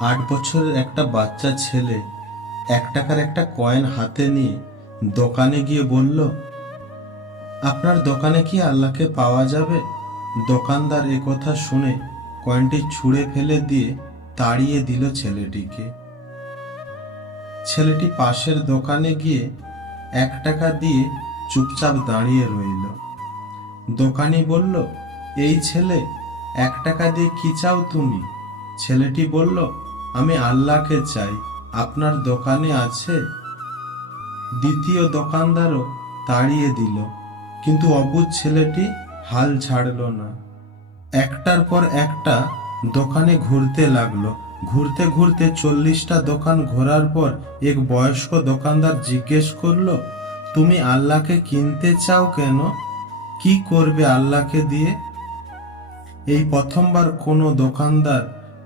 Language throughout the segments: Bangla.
8 বছরের একটা বাচ্চা ছেলে 1 টাকার একটা কয়েন হাতে নিয়ে দোকানে গিয়ে বলল, আপনার দোকানে কি আল্লাহকে পাওয়া যাবে? দোকানদার একথা শুনে কয়েনটি ছুঁড়ে ফেলে দিয়ে তাড়িয়ে দিল ছেলেটিকে। ছেলেটি পাশের দোকানে গিয়ে 1 টাকা দিয়ে চুপচাপ দাঁড়িয়ে রইল। দোকানি বলল, এই ছেলে, 1 টাকা দিয়ে কি চাও তুমি? ছেলেটি বলল, আমি আল্লাহকে চাই, আপনার দোকানে আছে? দ্বিতীয় দোকানদারও তাড়িয়ে দিল, কিন্তু অবুঝ ছেলেটি হাল ছাড়ল না। একটার পর একটা দোকানে ঘুরতে লাগলো। ঘুরতে ঘুরতে 40টা দোকান ঘোরার পর এক বয়স্ক দোকানদার জিজ্ঞেস করলো, তুমি আল্লাহকে কিনতে চাও কেন? কি করবে আল্লাহকে দিয়ে? এই প্রথমবার কোনো দোকানদার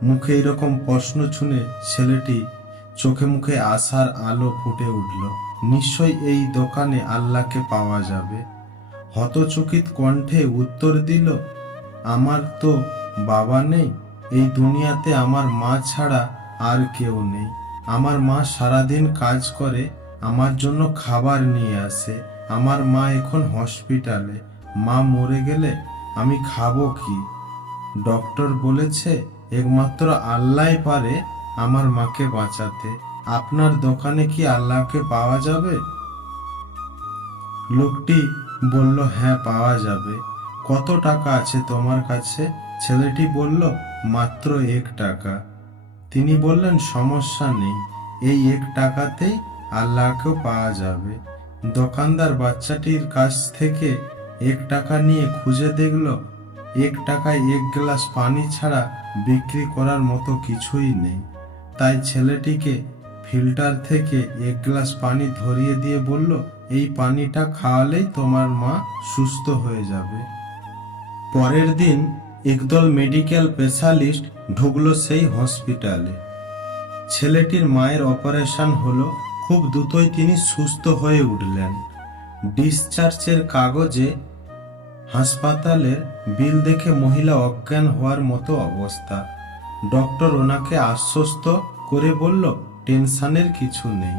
মুখে এরকম প্রশ্ন শুনে ছেলেটি চোখে মুখে আশার আলো ফুটে উঠল। নিশ্চয়ই এই দোকানে আল্লাহকে পাওয়া যাবে। হতচকিত কণ্ঠে উত্তর দিল, আমার তো বাবা নেই, এই দুনিয়াতে আমার মা ছাড়া আর কেউ নেই। আমার মা সারাদিন কাজ করে, আমার জন্য খাবার নিয়ে আসে। আমার মা এখন হসপিটালে, মা মরে গেলে আমি খাবো কি? ডক্টর বলেছে একমাত্র আল্লাহই পারে আমার মাকে বাঁচাতে। আপনার দোকানে কি আল্লাহকে পাওয়া যাবে? লোকটি বলল, হ্যাঁ পাওয়া যাবে। কত টাকা আছে তোমার কাছে? ছেলেটি বলল, মাত্র 1 টাকা। তিনি বললেন, সমস্যা নেই, এই 1 টাকাতেই আল্লাহকেও পাওয়া যাবে। দোকানদার বাচ্চাটির কাছ থেকে 1 টাকা নিয়ে খুঁজে দেখল 1 টাকায় 1 গ্লাস পানি ছাড়া বিক্রি করার মতো কিছুই নেই। তাই ছেলেটিকে ফিল্টার থেকে 1 গ্লাস পানি ধরিয়ে দিয়ে বলল, এই পানিটা খাওয়ালেই তোমার মা সুস্থ হয়ে যাবে। পরের দিন একদল মেডিকেল স্পেশালিস্ট ঢুকলো সেই হসপিটালে। ছেলেটির মায়ের অপারেশন হলো, খুব দ্রুতই তিনি সুস্থ হয়ে উঠলেন। ডিসচার্জের কাগজে হাসপাতালের বিল দেখে মহিলা অজ্ঞান হওয়ার মতো অবস্থা। ডক্টর ওনাকে আশ্বস্ত করে বলল, টেনশনের কিছু নেই।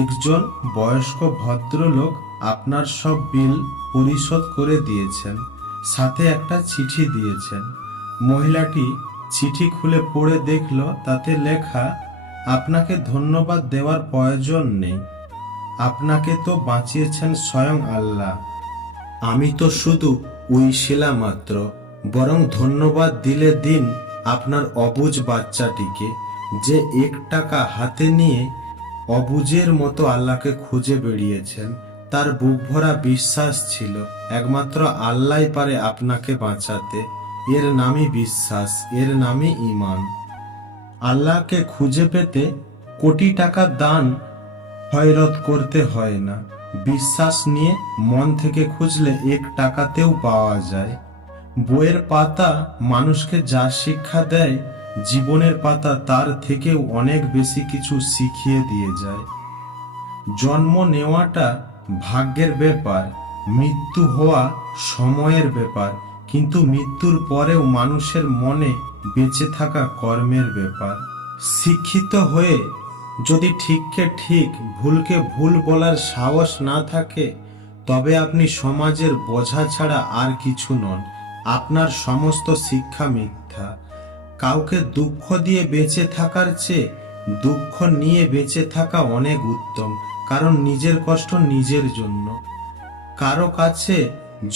একজন বয়স্ক ভদ্রলোক আপনার সব বিল পরিশোধ করে দিয়েছেন, সাথে একটা চিঠি দিয়েছেন। মহিলাটি চিঠি খুলে পড়ে দেখল, তাতে লেখা, আপনাকে ধন্যবাদ দেওয়ার প্রয়োজন নেই, আপনাকে তো বাঁচিয়েছেন স্বয়ং আল্লাহ। আমি তো শুধু উইশিলা মাত্র, বরং ধন্যবাদ দিলে দিন আপনার অবুঝ বাচ্চাটিকে, যে 1 টাকা হাতে নিয়ে অবুঝের মতো আল্লাহকে খুঁজে বেরিয়েছেন। তার বুক ভরা বিশ্বাস ছিল একমাত্র আল্লাহই পারে আপনাকে বাঁচাতে। এর নামই বিশ্বাস, এর নামই ঈমান। আল্লাহকে খুঁজে পেতে কোটি টাকা দান খয়রাত করতে হয় না। বিশ্বাস নিয়ে মন থেকে খুঁজলে 1 টাকাতেও পাওয়া যায়। বইয়ের পাতা মানুষকে যা শিক্ষা দেয়, জীবনের পাতা তার থেকেও অনেক বেশি কিছু শিখিয়ে দিয়ে যায়। জন্ম নেওয়াটা ভাগ্যের ব্যাপার, মৃত্যু হওয়া সময়ের ব্যাপার, কিন্তু মৃত্যুর পরেও মানুষের মনে বেঁচে থাকা কর্মের ব্যাপার। শিক্ষিত হয়ে যদি ঠিককে ঠিক, ভুলকে ভুল বলার সাহস না থাকে, তবে আপনি সমাজের বোঝা ছাড়া আর কিছু নন। আপনার সমস্ত শিক্ষা মিথ্যা। কাউকে দুঃখ দিয়ে বেঁচে থাকার চেয়ে দুঃখ নিয়ে বেঁচে থাকা অনেক উত্তম, কারণ নিজের কষ্ট নিজের জন্য। কারো কাছে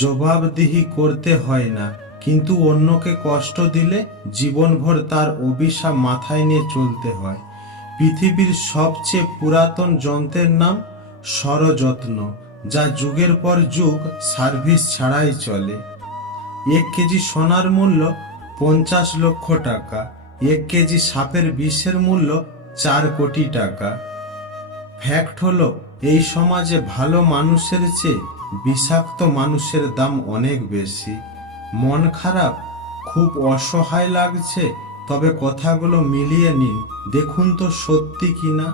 জবাবদিহি করতে হয় না, কিন্তু অন্যকে কষ্ট দিলে জীবনভর তার অভিশাপ মাথায় নিয়ে চলতে হয়। পৃথিবীর সবচেয়ে পুরাতন যন্ত্রের নাম স্বরযত্ন, যা যুগের পর যুগ সার্ভিস ছাড়াই চলে। 1 কেজি সোনার মূল্য 50 লক্ষ টাকা, 1 কেজি সাপের বিষের মূল্য 4 কোটি টাকা। ফ্যাক্ট হলো, এই সমাজে ভালো মানুষের চেয়ে বিষাক্ত মানুষের দাম অনেক বেশি। মন খারাপ, খুব অসহায় লাগছে, তবে কথাগুলো মিলিয়ে নিন, দেখুন তো সত্যি কিনা।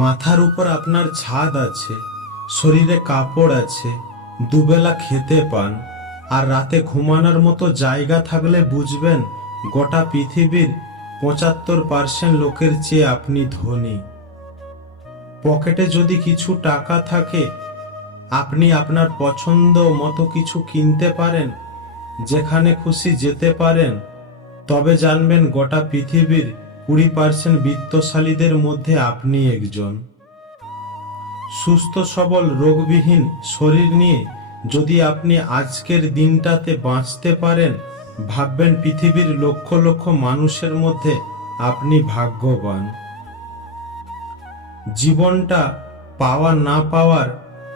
মাথার উপর আপনার ছাদ আছে, শরীরে কাপড় আছে, দুবেলা খেতে পান, আর রাতে ঘুমানোর মতো জায়গা থাকলে বুঝবেন গোটা পৃথিবীর 75% লোকের চেয়ে আপনি ধনী। পকেটে যদি কিছু টাকা থাকে, আপনি আপনার পছন্দ মতো কিছু কিনতে পারেন, যেখানে খুশি যেতে পারেন, তবে জানবেন গোটা পৃথিবীর 20% বিত্তশালীদের মধ্যে আপনি একজন। সুস্থ সবল রোগবিহীন শরীর নিয়ে যদি আপনি আজকের দিনটাতে বাঁচতে পারেন, ভাববেন পৃথিবীর লক্ষ লক্ষ মানুষের মধ্যে আপনি ভাগ্যবান। জীবনটা পাওয়া না পাওয়ার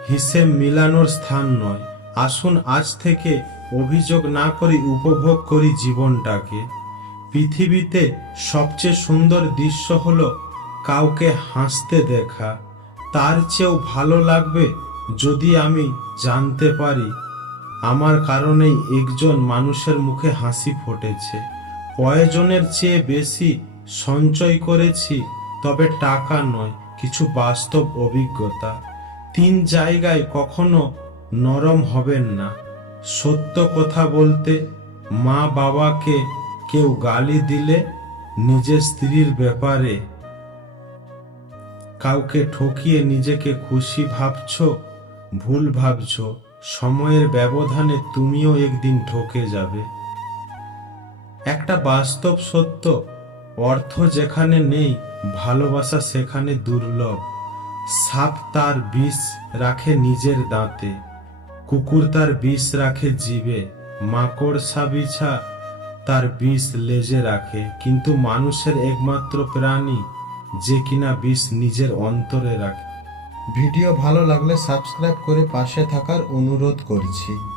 হিসেব মিলানোর স্থান নয়। আসুন আজ থেকে অভিযোগ না করি, উপভোগ করি জীবনটাকে। পৃথিবীতে সবচেয়ে সুন্দর দৃশ্য হলো কাউকে হাসতে দেখা। তার চেয়েও ভালো লাগবে যদি আমি জানতে পারি আমার কারণেই একজন মানুষের মুখে হাসি ফুটেছে। প্রয়োজনের চেয়ে বেশি সঞ্চয় করেছি, তবে টাকা নয়, কিছু বাস্তব অভিজ্ঞতা। 3 জায়গায় কখনো নরম হবেন না। সত্য কথা বলতে, মা বাবাকে কেউ গালি দিলে, নিজের স্ত্রীর ব্যাপারে। কাউকে ঠকিয়ে নিজেকে খুশি ভাবছো, ভুল ভাবছো। সময়ের ব্যবধানে তুমিও একদিন ঠকে যাবে। একটা বাস্তব সত্য, অর্থ যেখানে নেই, ভালোবাসা সেখানে দুর্লভ। সাপ তার বিষ রাখে নিজের দাঁতে, কুকুর তার বিষ রাখে জিভে, মাকড়সা বিছা তার বিষ লেজে রাখে, কিন্তু মানুষের একমাত্র প্রাণী যে কিনা বিষ নিজের অন্তরে রাখে। ভিডিও ভালো লাগলে সাবস্ক্রাইব করে পাশে থাকার অনুরোধ করছি।